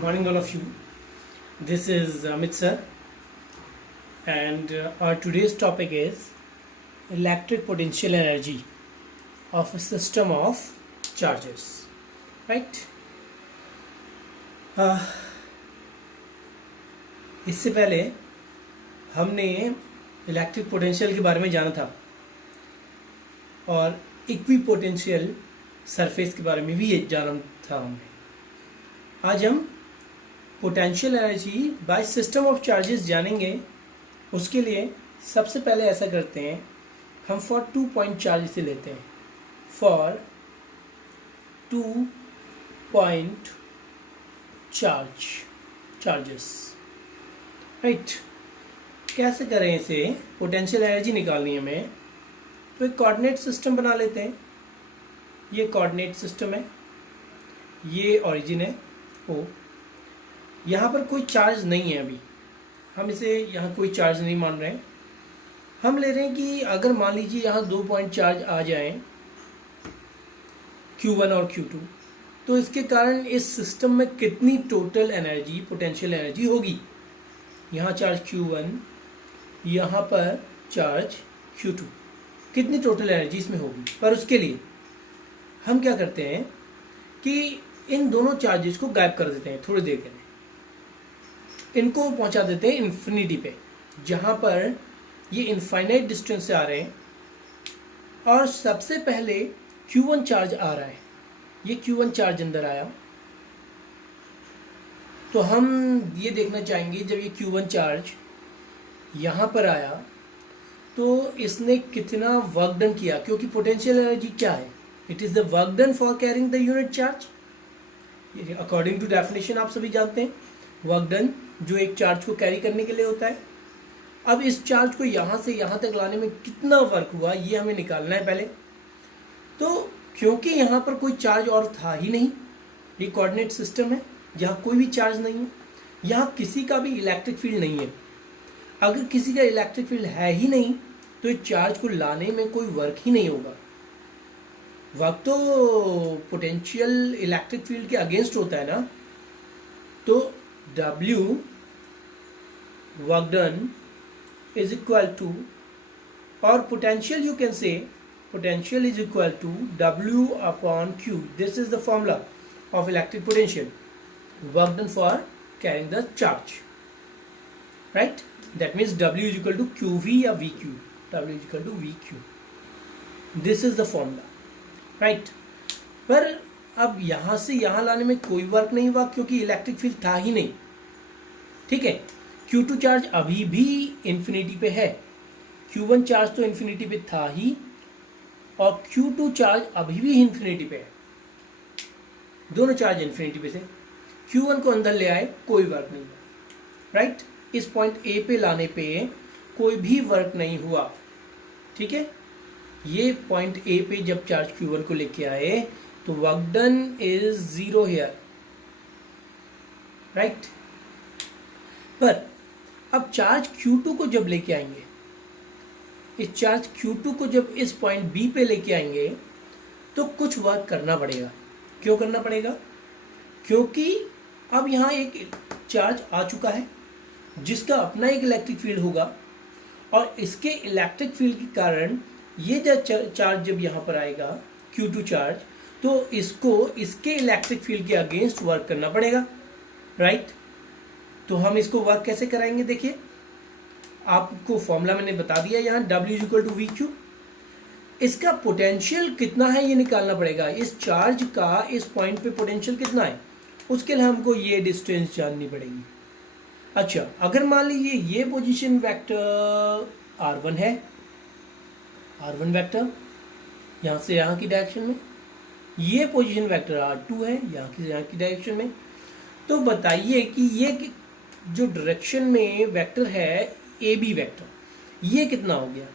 Morning, all of you. This is Amit sir, and our today's topic is electric potential energy of a system of charges. Right? इससे पहले हमने electric potential के बारे में जाना था और इक्वी पोटेंशियल सरफेस के बारे में भी ये जाना था हमने। आज हम potential energy by system of charges जानेंगे। उसके लिए सबसे पहले ऐसा करते हैं, हम फॉर 2 पॉइंट चार्ज से लेते हैं। For 2 point charges right. कैसे करें इसे? पोटेंशियल एनर्जी निकालनी है हमें, तो एक कोऑर्डिनेट सिस्टम बना लेते हैं। ये कोऑर्डिनेट सिस्टम है, ये ओरिजिन है ओ। यहाँ पर कोई चार्ज नहीं है, अभी हम इसे यहाँ कोई चार्ज नहीं मान रहे हैं। हम ले रहे हैं कि अगर मान लीजिए यहाँ 2 पॉइंट चार्ज आ जाएं, Q1 और Q2, तो इसके कारण इस सिस्टम में कितनी टोटल एनर्जी, पोटेंशियल एनर्जी होगी। यहाँ चार्ज Q1, यहाँ पर चार्ज Q2, कितनी टोटल एनर्जी इसमें होगी। पर उसके लिए हम क्या करते हैं कि इन दोनों चार्जेस को गायब कर देते हैं थोड़ी देर के लिए। इनको पहुंचा देते हैं इन्फिनिटी पे, जहां पर ये इनफाइनाइट डिस्टेंस से आ रहे हैं। और सबसे पहले Q1 चार्ज आ रहा है, ये Q1 चार्ज अंदर आया, तो हम ये देखना चाहेंगे जब ये Q1 चार्ज यहाँ पर आया तो इसने कितना वर्क डन किया, क्योंकि पोटेंशियल एनर्जी क्या है? It is the work done for carrying the unit charge. According to definition आप सभी जानते हैं, वर्क डन जो एक चार्ज को कैरी करने के लिए होता है। अब इस चार्ज को यहाँ से यहाँ तक लाने में कितना वर्क हुआ, ये हमें निकालना है पहले। तो क्योंकि यहाँ पर कोई चार्ज और था ही नहीं, ये कोऑर्डिनेट सिस्टम है जहाँ कोई भी चार्ज नहीं है, यहाँ किसी का भी इलेक्ट्रिक फील्ड नहीं है। अगर किसी का इलेक्ट्रिक फील्ड है ही नहीं तो इस चार्ज को लाने में कोई वर्क ही नहीं होगा। वर्क तो पोटेंशियल इलेक्ट्रिक फील्ड के अगेंस्ट होता है ना। तो W work done is equal to, or potential you can say, potential is equal to W upon Q. This is the formula of electric potential, work done for carrying the charge, right? That means W is equal to QV or VQ. W is equal to VQ. This is the formula, right? पर अब यहाँ से यहाँ लाने में कोई work नहीं हुआ क्योंकि इलेक्ट्रिक फील्ड था ही नहीं। ठीक है, Q2 चार्ज अभी भी इन्फिनिटी पे है, Q1 चार्ज तो इन्फिनिटी पे था ही, और Q2 चार्ज अभी भी इन्फिनिटी पे है। दोनों चार्ज इन्फिनिटी पे से Q1 को अंदर ले आए, कोई वर्क नहीं हुआ, राइट। इस पॉइंट A पे लाने पे कोई भी वर्क नहीं हुआ। ठीक है, ये पॉइंट A पे जब चार्ज Q1 को लेके आए तो work done is 0 here, right. पर अब चार्ज Q2 को जब लेके आएंगे, इस चार्ज Q2 को जब इस पॉइंट B पे लेके आएंगे तो कुछ वर्क करना पड़ेगा। क्यों करना पड़ेगा? क्योंकि अब यहाँ एक चार्ज आ चुका है जिसका अपना एक इलेक्ट्रिक फील्ड होगा, और इसके इलेक्ट्रिक फील्ड के कारण ये जो चार्ज जब यहाँ पर आएगा Q2 चार्ज, तो इसको इसके इलेक्ट्रिक फील्ड के अगेंस्ट वर्क करना पड़ेगा, राइट। तो हम इसको वर्क कैसे कराएंगे? देखिए, आपको फॉर्मूला मैंने बता दिया यहाँ, W is equal to VQ। इसका पोटेंशियल कितना है ये निकालना पड़ेगा। इस चार्ज का इस पॉइंट पे पोटेंशियल कितना है, उसके लिए हमको ये डिस्टेंस जाननी पड़ेगी। अच्छा, अगर मान लीजिए ये पोजीशन वेक्टर R1 है, R1 वेक्टर यहाँ से यहाँ की डायरेक्शन में, ये पोजीशन वेक्टर R2 है यहाँ की डायरेक्शन में, तो बताइए कि ये जो डायरेक्शन में वेक्टर है AB वेक्टर, ये कितना हो गया?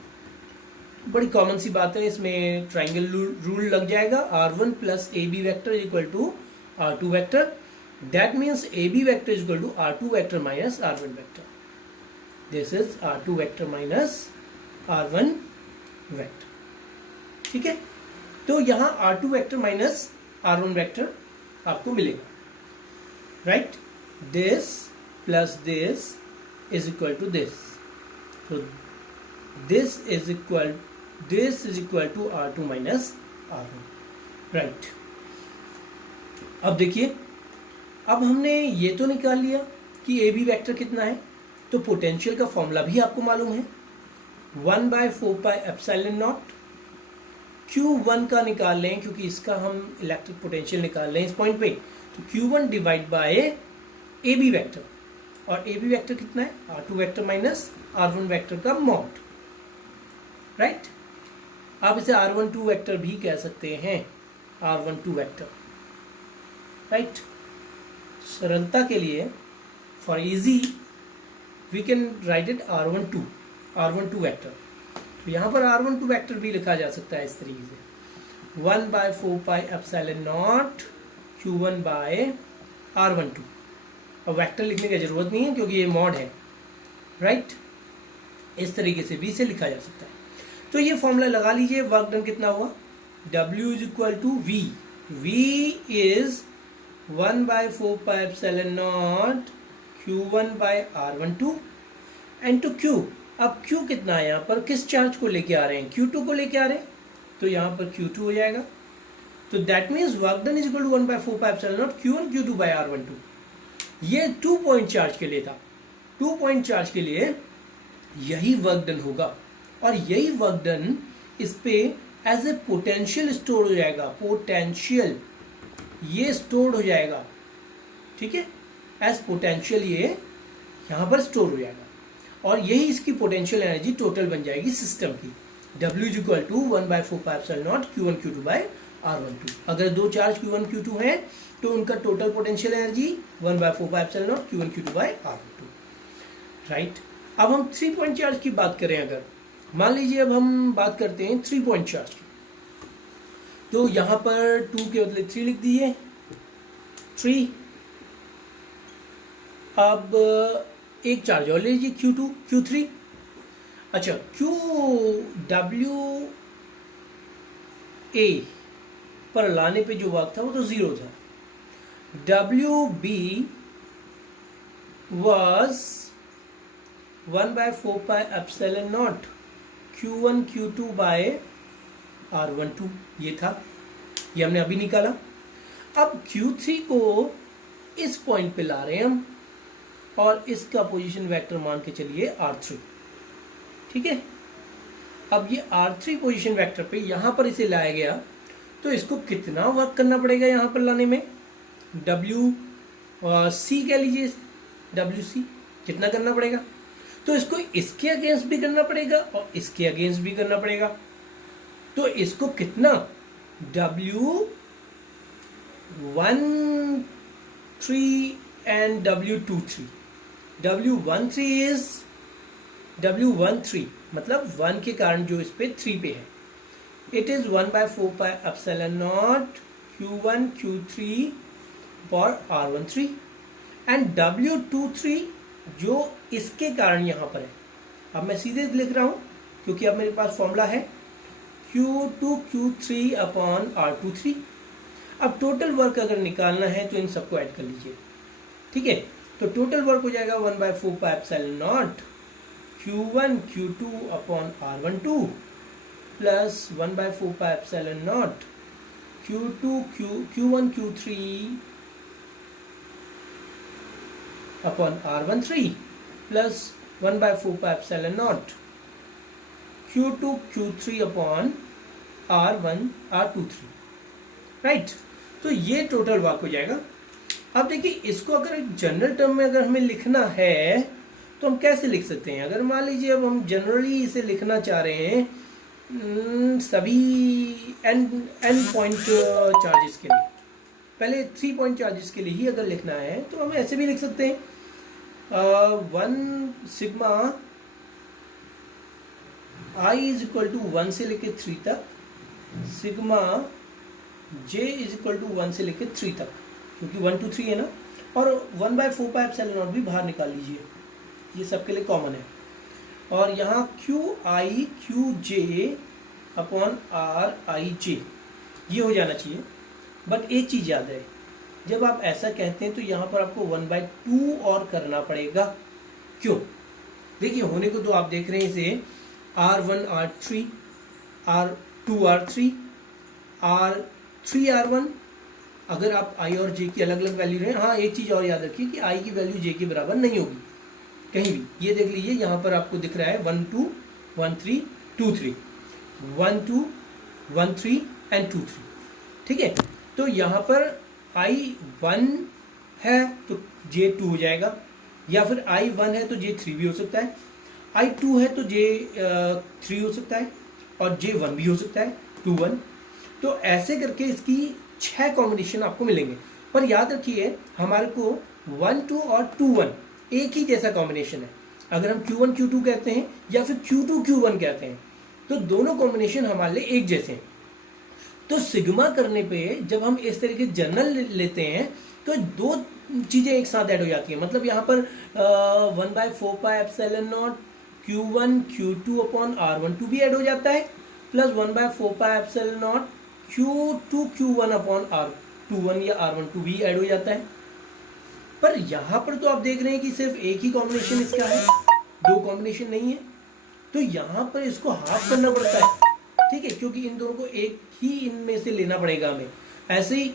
बड़ी कॉमन सी बात है, इसमें ट्राइंगल रूल लग जाएगा। R1 plus AB vector is equal to R2 vector. That means AB vector is equal to R2 vector minus R1 vector. This is R2 vector minus R1 vector. ठीक है, तो यहाँ R2 vector minus R1 vector आपको मिलेगा, right. this plus this is equal to this. So this is equal to R2 minus R1, right. अब देखिए, अब हमने ये तो निकाल लिया कि ए बी वैक्टर कितना है, तो पोटेंशियल का फॉर्मूला भी आपको मालूम है, 1/4πε0 Q1 का निकाल लें, क्योंकि इसका हम इलेक्ट्रिक पोटेंशियल निकाल लें इस पॉइंट पे, तो Q1 divide by A B vector, और ए बी वैक्टर कितना है, R2 vector minus R1 vector का मॉड, राइट। आप इसे R12 वैक्टर भी कह सकते हैं, R12 वैक्टर, राइट। सरलता के लिए, for easy, we can write it R12 vector. तो यहाँ पर R12 वैक्टर भी लिखा जा सकता है इस तरीके से, 1/4πε0 Q1 बाय R12। अब वैक्टर लिखने की जरूरत नहीं है क्योंकि ये मॉड है, राइट। इस तरीके से भी इसे लिखा जा सकता है। तो ये फॉर्मूला लगा लीजिए, वर्क डन कितना हुआ, W is equal to V, V is 1/4πε0 Q1 by R12 and to Q। अब Q कितना है, यहाँ पर किस चार्ज को लेके आ रहे हैं, Q2 को लेके आ रहे हैं, तो यहाँ पर Q2 हो जाएगा। तो that means work done is equal to 1/4πε0 Q1 Q2 by R12। ये 2 पॉइंट चार्ज के लिए था, 2 पॉइंट चार्ज के लिए यही वर्क डन होगा, और यही वर्क डन इस पे एज ए पोटेंशियल स्टोर हो जाएगा, पोटेंशियल ये स्टोर हो जाएगा, ठीक है, एज पोटेंशियल ये यहाँ पर स्टोर हो जाएगा, और यही इसकी पोटेंशियल एनर्जी टोटल बन जाएगी सिस्टम की, W is equal to 1/4πε0 Q1 Q2 by R12। अगर दो चार्ज Q1 Q2 हैं तो उनका total potential energy 1/4πε0 Q1 Q2 by R12, right. अब हम 3 पॉइंट चार्ज की बात करें, अगर मान लीजिए अब हम बात करते हैं 3 पॉइंट चार्ज की, तो यहाँ पर 2 के बदले 3 लिख दीजिए, 3। अब एक चार्ज और ले लीजिए Q2 Q3। अच्छा, QWA पर लाने पे जो वर्क था वो तो 0 था, WB was 1/4πε0 Q1 Q2 by R12, ये था, ये हमने अभी निकाला। अब Q3 को इस पॉइंट पे ला रहे हैं हम, और इसका पोजीशन वेक्टर मान के चलिए R3, ठीक है। अब ये R3 पोजीशन वेक्टर पे यहाँ पर इसे लाया गया, तो इसको कितना वर्क करना पड़ेगा यहाँ पर लाने में, WC कह लीजिए, WC कितना करना पड़ेगा, तो इसको इसके अगेंस्ट भी करना पड़ेगा और इसके अगेंस्ट भी करना पड़ेगा, तो इसको कितना, W13 and W23, W13 मतलब 1 के कारण जो इस पे 3 पे है, it is 1/4πε0 Q1 Q3 for R13, and W23 जो इसके कारण यहाँ पर है। अब मैं सीधे लिख रहा हूँ क्योंकि अब मेरे पास फॉर्मूला है, Q2 Q3 अपॉन R23। अब टोटल वर्क अगर निकालना है तो इन सबको ऐड कर लीजिए, ठीक है। तो टोटल वर्क हो जाएगा 1/4πε0 Q1 Q2 upon R12 plus 1/4πε0 Q1 Q3 upon R13 plus 1/4πε0 Q2 Q3 upon R23, right. तो ये टोटल वर्क हो जाएगा। अब देखिए, इसको अगर जनरल टर्म में अगर हमें लिखना है तो हम कैसे लिख सकते हैं। अगर मान लीजिए अब हम जनरली इसे लिखना चाह रहे हैं सभी n पॉइंट चार्जेस के लिए, पहले 3 पॉइंट चार्जेस के लिए ही अगर लिखना है तो हम ऐसे भी लिख सकते हैं, 1 sigma I is equal to 1 से लेके 3 तक, sigma J is equal to 1 से लेके 3 तक, क्योंकि 1 2 3 है ना, और 1/4πε0 भी बाहर निकाल लीजिए, ये सबके लिए कॉमन है। और यहाँ QI QJ अपॉन RIJ ये हो जाना चाहिए। बट एक चीज़ याद है, जब आप ऐसा कहते हैं तो यहाँ पर आपको 1/2 और करना पड़ेगा। क्यों? देखिए होने को तो आप देख रहे हैं इसे R1 R3 R2 R3 R3 R1। अगर आप I और J की अलग अलग वैल्यू रहे, हाँ एक चीज़ और याद रखिए कि I की वैल्यू J के बराबर नहीं होगी कहीं भी। ये देख लीजिए यहाँ पर आपको दिख रहा है 1 2 1 3 2 3 1 2 1 3 एंड 2 3। ठीक है, तो यहाँ पर I1 है तो J2 हो जाएगा, या फिर I1 है तो J3 भी हो सकता है, I2 है तो J3 हो सकता है, और J1 भी हो सकता है 2 1। तो ऐसे करके इसकी 6 कॉम्बिनेशन आपको मिलेंगे। पर याद रखिए हमारे को 1 2 और 2 1 एक ही जैसा कॉम्बिनेशन है। अगर हम Q1 Q2 कहते हैं या फिर Q2 Q1 कहते हैं तो दोनों कॉम्बिनेशन हमारे लिए एक जैसे हैं। तो सिग्मा करने पे जब हम इस तरीके जनरल लेते हैं तो दो चीज़ें एक साथ ऐड हो जाती हैं। मतलब यहाँ पर 1/4πε0 Q1 Q2 अपॉन R12 भी ऐड हो जाता है, plus 1/4πε0 Q2 Q1 upon R21 या R12 भी ऐड हो जाता है। पर यहाँ पर तो आप देख रहे हैं कि सिर्फ एक ही कॉम्बिनेशन इसका है, दो कॉम्बिनेशन नहीं है। तो यहाँ पर इसको हाफ करना पड़ता है, ठीक है, क्योंकि इन दोनों को एक ही इनमें से लेना पड़ेगा हमें। ऐसे ही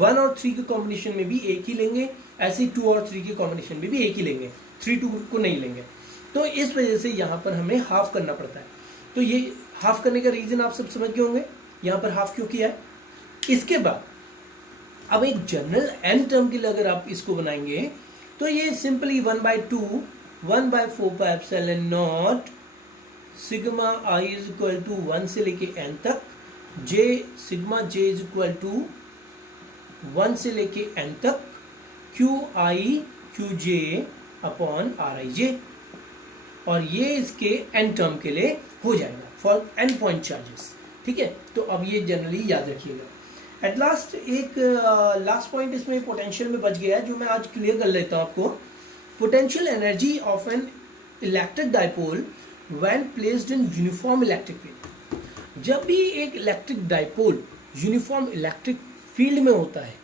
1 और 3 के कॉम्बिनेशन में भी एक ही लेंगे, ऐसे ही 2 और 3 के कॉम्बिनेशन में भी एक ही लेंगे, 3 2 को नहीं लेंगे। तो इस वजह से यहाँ पर हमें हाफ करना पड़ता है। तो ये हाफ करने का रीजन आप सब समझ गए होंगे यहाँ पर हाफ क्यों किया है। इसके बाद अब एक जनरल n टर्म के लिए अगर आप इसको बनाएंगे तो ये simply 1/2 1/4πε0 sigma I is equal to 1 से लेके n तक, j sigma j is equal to 1 से लेके n तक, QI QJ अपॉन RIJ। और ये इसके n टर्म के लिए हो जाएगा फॉर n पॉइंट चार्जेस। ठीक है, तो अब ये जनरली याद रखिएगा। एट लास्ट एक लास्ट पॉइंट इसमें पोटेंशियल में बच गया है जो मैं आज क्लियर कर लेता हूँ आपको। Potential energy of an electric dipole when placed in uniform electric field. जब भी एक electric dipole uniform electric field में होता है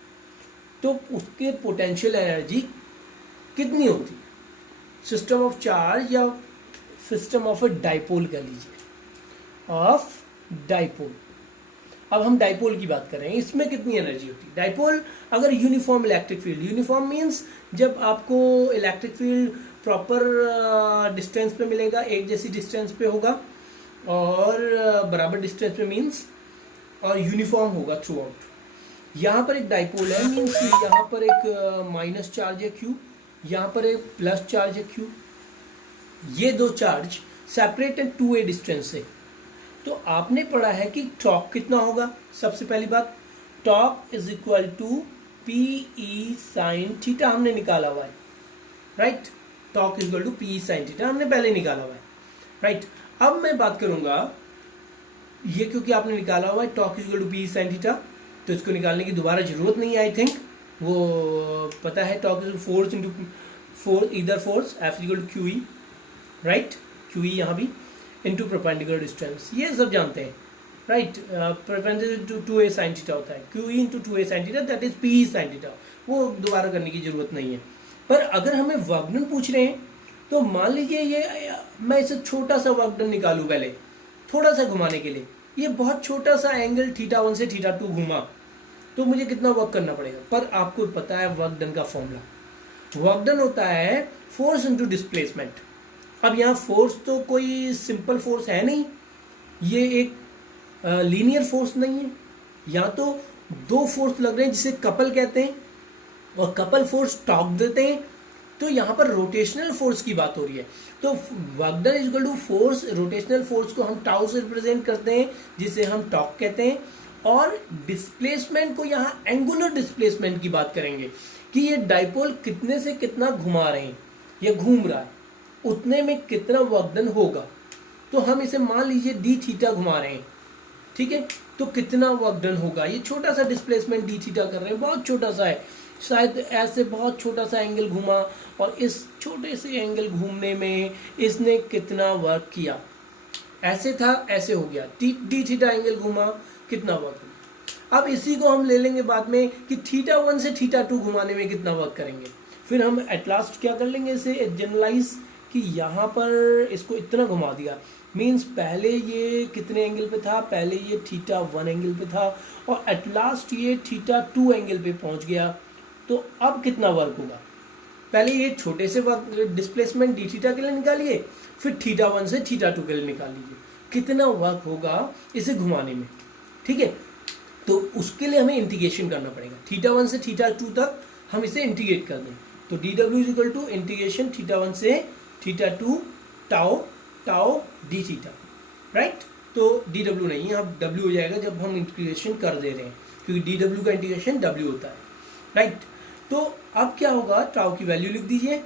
तो उसके पोटेंशियल एनर्जी कितनी होती है, सिस्टम ऑफ चार्ज या सिस्टम ऑफ अ डाइपोल कह लीजिए, ऑफ डाइपोल। अब हम डाइपोल की बात कर रहे हैं, इसमें कितनी एनर्जी होती है। डाइपोल अगर uniform electric field, uniform means जब आपको इलेक्ट्रिक फील्ड प्रॉपर डिस्टेंस पे मिलेगा, एक जैसी डिस्टेंस पे होगा और बराबर डिस्टेंस पे मीन्स, और यूनिफॉर्म होगा थ्रू आउट। यहाँ पर एक डाइपोल है मीन्स यहाँ पर एक माइनस चार्ज है Q, यहाँ पर एक प्लस चार्ज है Q। ये दो चार्ज सेपरेटेड 2a डिस्टेंस से। तो आपने पढ़ा है कि टॉर्क कितना होगा। सबसे पहली बात, torque is equal to PE sine theta हमने निकाला हुआ है, right. Torque is equal to PE sine theta हमने पहले निकाला हुआ है, राइट। अब मैं बात करूंगा ये क्योंकि आपने निकाला हुआ है torque is equal to PE sine theta, तो इसको निकालने की दोबारा जरूरत नहीं है। आई थिंक वो पता है, torque is force into force, इधर force F equal to QE, right, QE यहाँ भी इंटू परपेंडिकुलर डिस्टेंस, ये सब जानते हैं, right. Perpendicular to 2a sine theta होता है, QE into 2a sine theta, that is PE sine theta. वो दोबारा करने की जरूरत नहीं है। पर अगर हमें वर्क डन पूछ रहे हैं तो मान लीजिए ये मैं इसे छोटा सा वर्क डन निकालूं पहले, थोड़ा सा घुमाने के लिए, ये बहुत छोटा सा एंगल θ1 से θ2 घुमा तो मुझे कितना वर्क करना पड़ेगा। पर आपको पता है वर्क डन का फॉर्मूला, वर्क डन होता है फोर्स इंटू डिस्प्लेसमेंट। अब यहाँ फोर्स तो कोई सिंपल फोर्स है नहीं, ये एक लीनियर फोर्स नहीं है, यहाँ तो दो फोर्स लग रहे हैं जिसे कपल कहते हैं, और कपल फोर्स टॉर्क देते हैं। तो यहाँ पर रोटेशनल फोर्स की बात हो रही है। तो work done is equal to force, rotational force को हम टाउ से रिप्रेजेंट करते हैं जिसे हम टॉर्क कहते हैं, और डिस्प्लेसमेंट को यहाँ एंगुलर डिस्प्लेसमेंट की बात करेंगे कि ये डाइपोल कितने से कितना घुमा रहे हैं या घूम रहा है, उतने में कितना वर्क डन होगा। तो हम इसे मान लीजिए डी थीटा घुमा रहे हैं, ठीक है, तो कितना वर्क डन होगा। ये छोटा सा डिस्प्लेसमेंट डी थीटा कर रहे हैं, बहुत छोटा सा है, शायद ऐसे बहुत छोटा सा एंगल घुमा, और इस छोटे से एंगल घूमने में इसने कितना वर्क किया। ऐसे था, ऐसे हो गया, डी थीटा एंगल घुमा, कितना वर्क। अब इसी को हम ले लेंगे बाद में कि θ1 से θ2 घुमाने में कितना वर्क करेंगे, फिर हम एट लास्ट क्या कर लेंगे इसे जनरलाइज कि यहाँ पर इसको इतना घुमा दिया, मीन्स पहले ये कितने एंगल पे था, पहले ये θ1 एंगल पे था और एट लास्ट ये θ2 एंगल पे पहुँच गया। तो अब कितना वर्क होगा, पहले ये छोटे से वर्क डिस्प्लेसमेंट डी थीटा के लिए निकालिए, फिर θ1 से θ2 के लिए निकाल लीजिए, कितना वर्क होगा इसे घुमाने में। ठीक है, तो उसके लिए हमें इंटीग्रेशन करना पड़ेगा, θ1 से θ2 तक हम इसे इंटीग्रेट कर दें। तो dw इक्वल टू इंटीग्रेशन θ1 से θ2 tau tau D theta, right. तो dw नहीं, यहाँ w हो जाएगा जब हम इंटीग्रेशन कर दे रहे हैं, क्योंकि dw का इंटीग्रेशन w होता है, राइट। तो अब क्या होगा, टाउ की वैल्यू लिख दीजिए,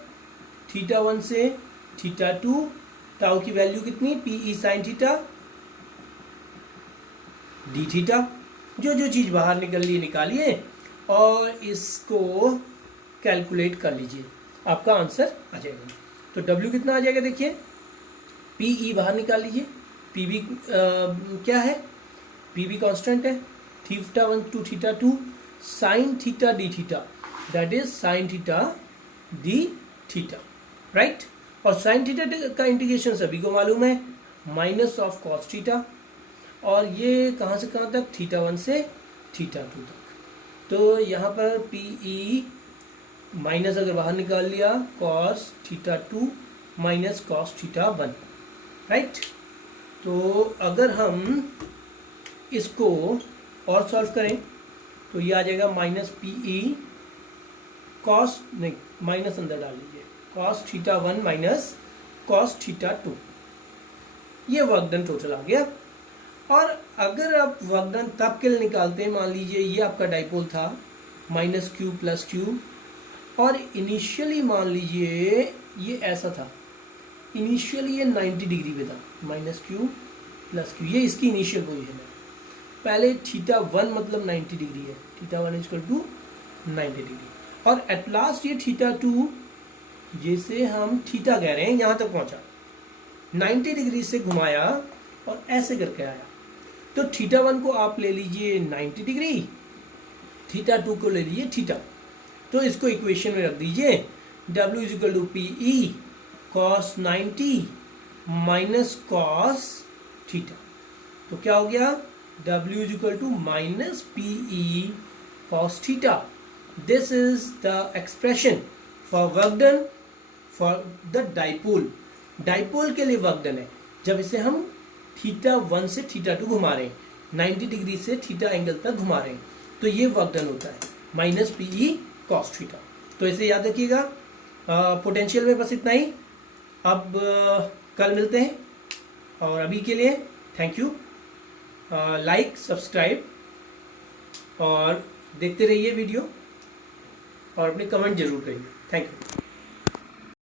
θ1 से θ2, टाउ की वैल्यू कितनी, PE sin theta D theta, जो जो चीज़ बाहर निकल ली निकालिए और इसको कैलकुलेट कर लीजिए, आपका आंसर आ जाएगा। तो W कितना आ जाएगा, देखिए PE बाहर निकाल लीजिए, PB क्या है, PB कांस्टेंट है, θ1 to θ2 sin theta D theta, that is sin theta D theta, right. और sin थीटा का इंटीग्रेशन सभी को मालूम है, माइनस ऑफ cos थीटा, और ये कहाँ से कहाँ तक, θ1 से θ2 तक। तो यहाँ पर PE माइनस अगर बाहर निकाल लिया cos θ2 माइनस cos θ1, राइट। तो अगर हम इसको और सॉल्व करें तो ये आ जाएगा माइनस PE cos, नहीं माइनस अंदर डाल लीजिए, cos θ1 माइनस cos θ2, ये वर्क डन टोटल आ गया। और अगर आप वर्क डन तब के लिए निकालते हैं, मान लीजिए ये आपका डाइपोल था माइनस क्यू प्लस क्यू, और इनिशियली मान लीजिए ये ऐसा था, इनिशियली ये 90 डिग्री पे था, माइनस क्यू प्लस क्यू, ये इसकी इनिशियल पोजीशन है। पहले θ1 मतलब 90 डिग्री है, θ1 इक्वल टू 90 डिग्री, और एट लास्ट ये θ2 जैसे हम थीटा कह रहे हैं यहाँ तक पहुँचा, 90 डिग्री से घुमाया और ऐसे करके आया। तो θ1 को आप ले लीजिए 90 डिग्री, θ2 को ले लीजिए थीटा, तो इसको इक्वेशन में रख दीजिए, W is equal to PE cos 90 minus cos theta. तो क्या हो गया, W is equal to minus PE cos theta. This is the expression for work done for the dipole. Dipole के लिए वर्क डन है जब इसे हम θ1 से θ2 घुमा रहे हैं, 90 डिग्री से थीटा एंगल तक घुमा रहे हैं, तो ये वर्क डन होता है माइनस PE cos थीटा। तो इसे याद रखिएगा। पोटेंशियल में बस इतना ही, अब कल मिलते हैं, और अभी के लिए थैंक यू। लाइक सब्सक्राइब और देखते रहिए वीडियो, और अपने कमेंट जरूर करिए। Thank you.